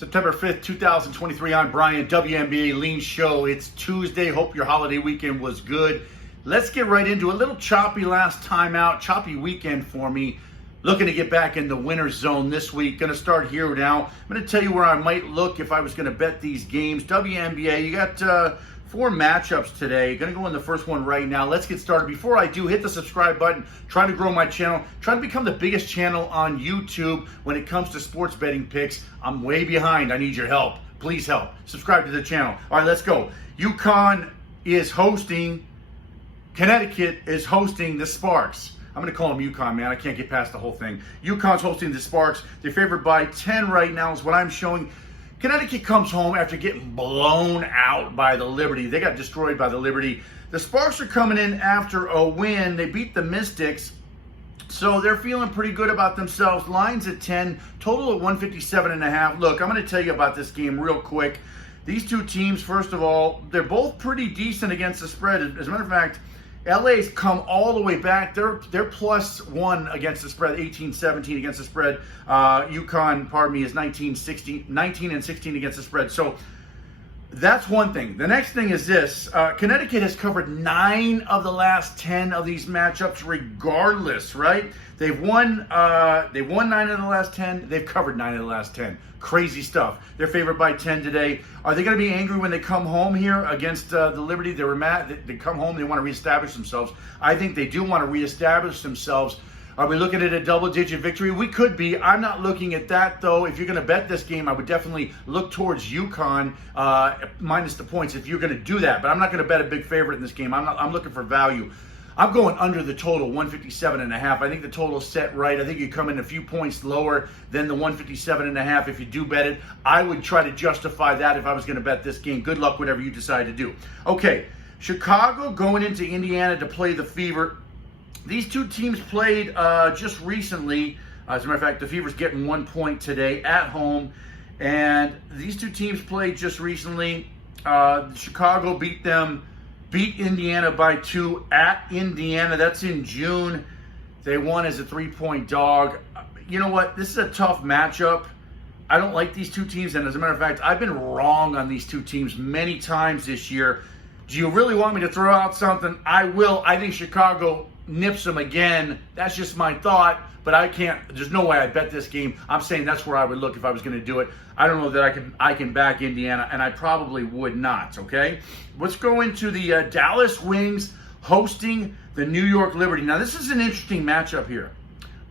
September 5th, 2023. I'm Brian, WNBA Lean Show. It's Tuesday. Hope your holiday weekend was good. Let's get right into a little choppy last time out. Choppy weekend for me. Looking to get back in the winner's zone this week. Going to start here now. I'm going to tell you where I might look if I was going to bet these games. WNBA, you got 4 matchups today. Going to go in the first one right now. Let's get started. Before I do, hit the subscribe button. Trying to grow my channel. Trying to become the biggest channel on YouTube when it comes to sports betting picks. I'm way behind. I need your help. Please help. Subscribe to the channel. All right, let's go. UConn is hosting. Connecticut is hosting the Sparks. I'm going to call them UConn, man. I can't get past the whole thing. UConn's hosting the Sparks. They're favored by 10 right now is what I'm showing. Connecticut comes home after getting blown out by the Liberty. They got destroyed by the Liberty. The Sparks are coming in after a win. They beat the Mystics, so they're feeling pretty good about themselves. Lines at 10, total at 157.5. Look, I'm going to tell you about this game real quick. These two teams, first of all, they're both pretty decent against the spread. As a matter of fact, LA's come all the way back. They're +1 against the spread, 18-17 against the spread. UConn, pardon me, is 19 and 16 against the spread. So that's one thing. The next thing is this. Connecticut has covered 9 of the last 10 of these matchups regardless, right? They've won 9 of the last 10. They've covered 9 of the last 10. Crazy stuff. They're favored by 10 today. Are they going to be angry when they come home here against the Liberty? They were mad. They come home. They want to reestablish themselves. I think they do want to reestablish themselves. Are we looking at a double-digit victory? We could be. I'm not looking at that, though. If you're going to bet this game, I would definitely look towards UConn minus the points if you're going to do that. But I'm not going to bet a big favorite in this game. I'm looking for value. I'm going under the total, 157.5. I think the total's set right. I think you come in a few points lower than the 157.5 if you do bet it. I would try to justify that if I was going to bet this game. Good luck, whatever you decide to do. Okay, Chicago going into Indiana to play the Fever. These two teams played just recently. As a matter of fact, the Fever's getting 1 point today at home. And these two teams played just recently. Chicago beat Indiana by 2 at Indiana. That's in June. They won as a 3-point dog. You know what? This is a tough matchup. I don't like these two teams. And as a matter of fact, I've been wrong on these two teams many times this year. Do you really want me to throw out something? I will. I think Chicago nips them again. That's just my thought. But I can't. There's no way I bet this game. I'm saying that's where I would look if I was going to do it. I don't know that I can back Indiana, and I probably would not. Okay, let's go into the Dallas Wings hosting the New York Liberty. Now this is an interesting matchup here.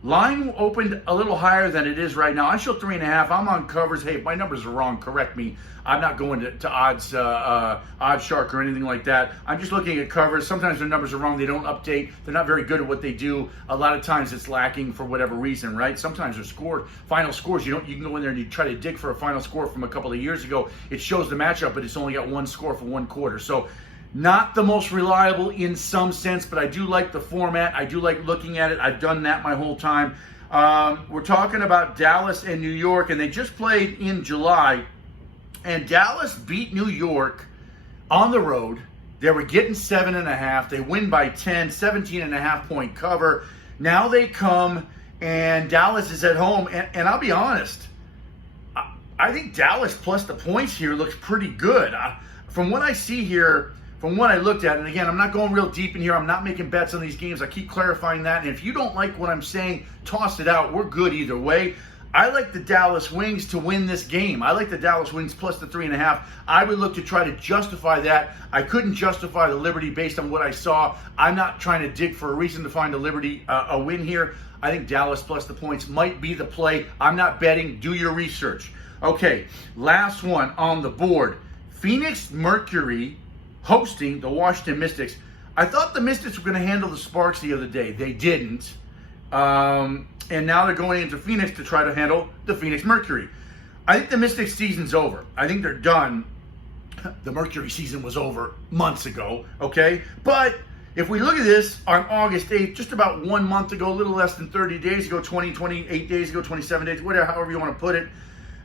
Line opened a little higher than it is right now. I show 3.5. I'm on covers. Hey, if my numbers are wrong, correct me. I'm not going to odds shark or anything like that. I'm just looking at covers. Sometimes their numbers are wrong. They don't update. They're not very good at what they do. A lot of times it's lacking for whatever reason, right? Sometimes they're final scores. You can go in there and you try to dig for a final score from a couple of years ago. It shows the matchup, but it's only got one score for one quarter. So not the most reliable in some sense, but I do like the format. I do like looking at it. I've done that my whole time. We're talking about Dallas and New York, and they just played in July. And Dallas beat New York on the road. They were getting 7.5. They win by 10, 17.5 point cover. Now they come, and Dallas is at home. And I'll be honest, I think Dallas plus the points here looks pretty good. From what I see here, from what I looked at, and again, I'm not going real deep in here. I'm not making bets on these games. I keep clarifying that. And if you don't like what I'm saying, toss it out. We're good either way. I like the Dallas Wings to win this game. I like the Dallas Wings plus the 3.5. I would look to try to justify that. I couldn't justify the Liberty based on what I saw. I'm not trying to dig for a reason to find a Liberty a win here. I think Dallas plus the points might be the play. I'm not betting. Do your research. Okay, last one on the board. Phoenix Mercury hosting the Washington Mystics. I thought the Mystics were going to handle the Sparks the other day. They didn't. And now they're going into Phoenix to try to handle the Phoenix Mercury. I think the Mystics season's over. I think they're done. The Mercury season was over months ago, okay? But if we look at this on August 8th, just about 1 month ago, a little less than 30 days ago, 28 days ago, 27 days, whatever, however you want to put it,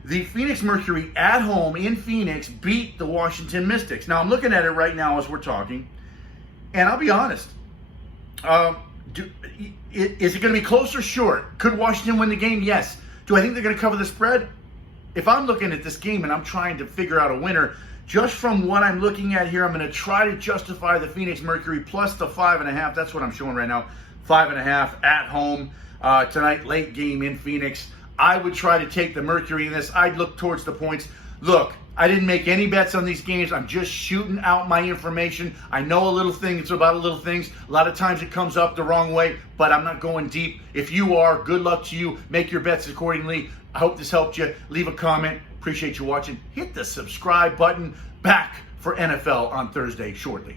the Phoenix Mercury at home in Phoenix beat the Washington Mystics. Now, I'm looking at it right now as we're talking, and I'll be honest. Is it going to be close or short? Could Washington win the game? Yes. Do I think they're going to cover the spread? if I'm looking at this game and I'm trying to figure out a winner, just from what I'm looking at here, I'm going to try to justify the Phoenix Mercury plus the 5.5. That's what I'm showing right now. 5.5 at home tonight, late game in Phoenix. I would try to take the Mercury in this. I'd look towards the points. Look, I didn't make any bets on these games. I'm just shooting out my information. I know a little thing. It's about little things. A lot of times it comes up the wrong way, but I'm not going deep. If you are, good luck to you. Make your bets accordingly. I hope this helped you. Leave a comment. Appreciate you watching. Hit the subscribe button. Back for NFL on Thursday shortly.